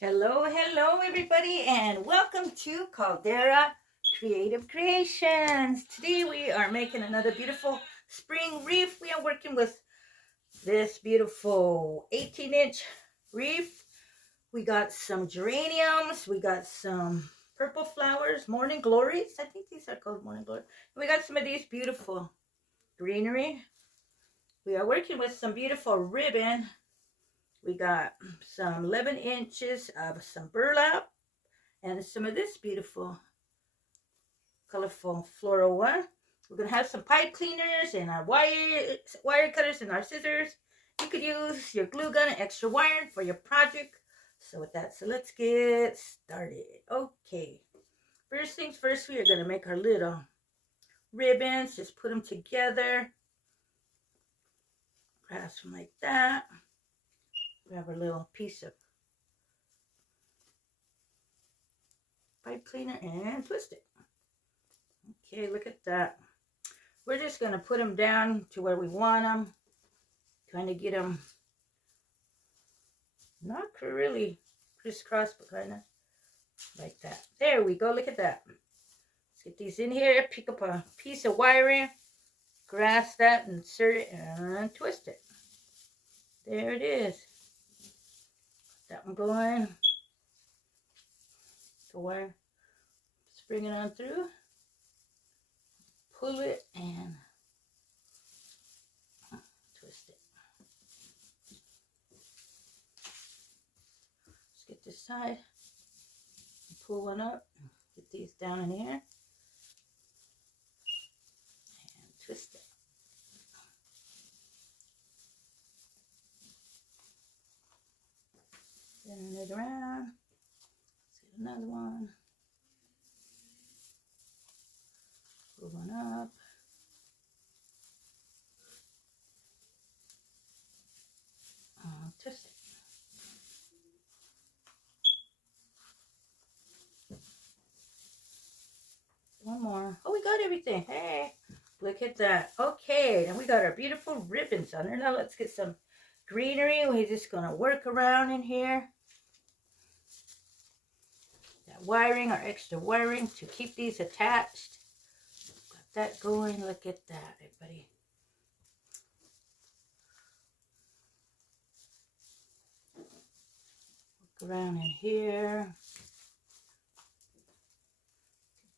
Hello, hello, everybody, and welcome to Caldera Creative Creations. Today we are making another beautiful spring wreath. We are working with this beautiful 18-inch wreath. We got some geraniums. We got some purple flowers, morning glories. I think these are called morning glories. We got some of these beautiful greenery. We are working with some beautiful ribbon. We got some 11 inches of some burlap and some of this beautiful colorful floral one. We're going to have some pipe cleaners and our wire cutters and our scissors. You could use your glue gun and extra wire for your project. So with that, so let's get started. Okay, first things first, we are going to make our little ribbons. Just put them together. Grasp them like that. Grab our little piece of pipe cleaner and twist it. Okay, look at that. We're just going to put them down to where we want them. Kind of get them not really crisscross, but kind of like that. There we go. Look at that. Let's get these in here. Pick up a piece of wiring. Grasp that, insert it, and twist it. There it is. That one going. The wire. Just bring it on through. Pull it and twist it. Let's get this side. Pull one up. Get these down in here. And twist it. Turn it around. Let's get another one. Pull one up. Twist it. One more. Oh, we got everything. Hey, look at that. Okay, and we got our beautiful ribbons on there. Now let's get some greenery. We're just going to work around in here. That wiring, our extra wiring to keep these attached. Got that going. Look at that, everybody. Work around in here.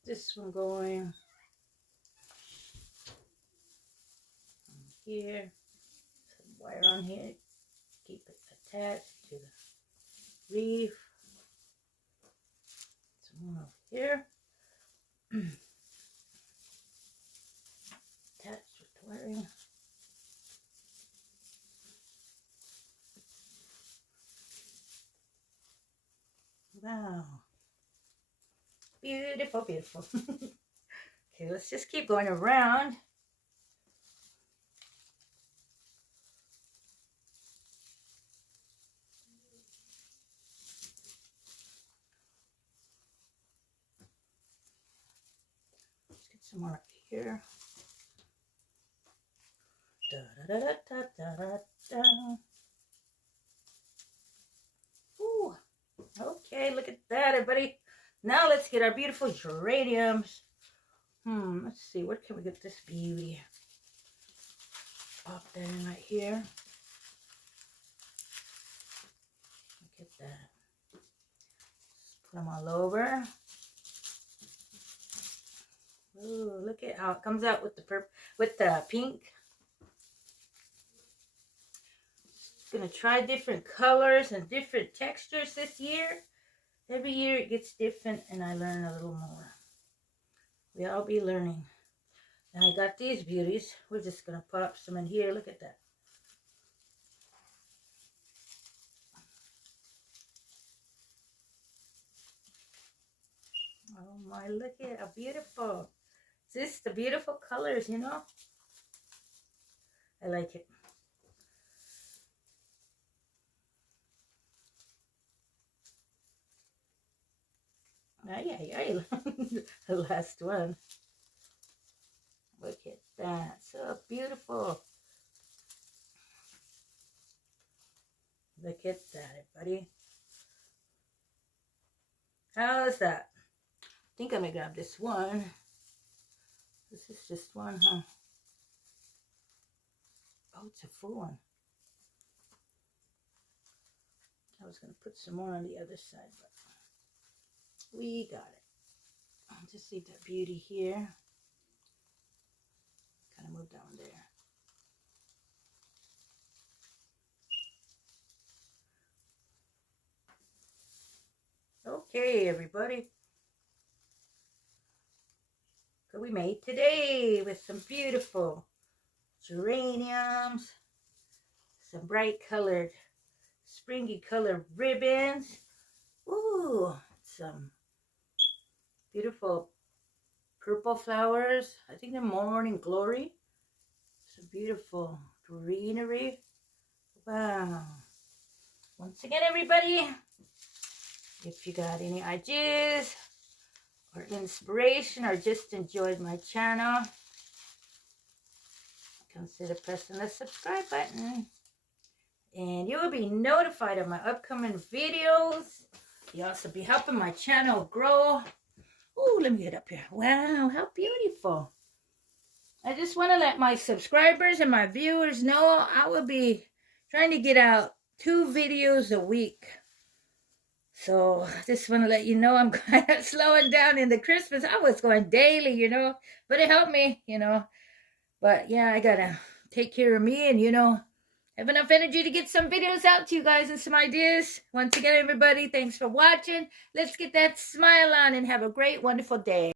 This one going here, some wire on here, keep it attached to the leaf. Some more over here, attached with the wiring. Wow, beautiful, beautiful. Okay, let's just keep going around. Let's get some more up here. Da, da, da, da, da, da, da. Ooh, okay, look at that, everybody. Now let's get our beautiful geraniums. Let's see, where can we get this beauty? Pop that in right here. Look at that. Just put them all over. Ooh, look at how it comes out with the purple, with the pink. Gonna try different colors and different textures this year. Every year it gets different and I learn a little more. We all be learning. Now I got these beauties. We're just gonna pop some in here. Look at that. Oh my, look at how beautiful. This is the beautiful colors, you know. I like it. Ay, ay, ay. The last one. Look at that. So beautiful. Look at that, everybody. was that? I think I'm gonna grab this one. This is just one, huh? Oh, it's a full one. I was gonna put some more on the other side, but we got it. I'll just leave that beauty here. Kind of move down there. Okay, everybody. So we made today with some beautiful geraniums, some bright colored, springy colored ribbons. Ooh, some beautiful purple flowers. I think they're morning glory. Some beautiful greenery. Wow. Once again, everybody, if you got any ideas or inspiration or just enjoyed my channel, consider pressing the subscribe button. And you will be notified of my upcoming videos. You'll also be helping my channel grow. Oh, let me get up here. Wow, how beautiful. I just want to let my subscribers and my viewers know I will be trying to get out 2 videos a week. So I just want to let you know I'm kind of slowing down in the Christmas. I was going daily, you know, but it helped me, you know. But yeah, I got to take care of me and, you know, have enough energy to get some videos out to you guys and some ideas. Once again, everybody, thanks for watching. Let's get that smile on and have a great, wonderful day.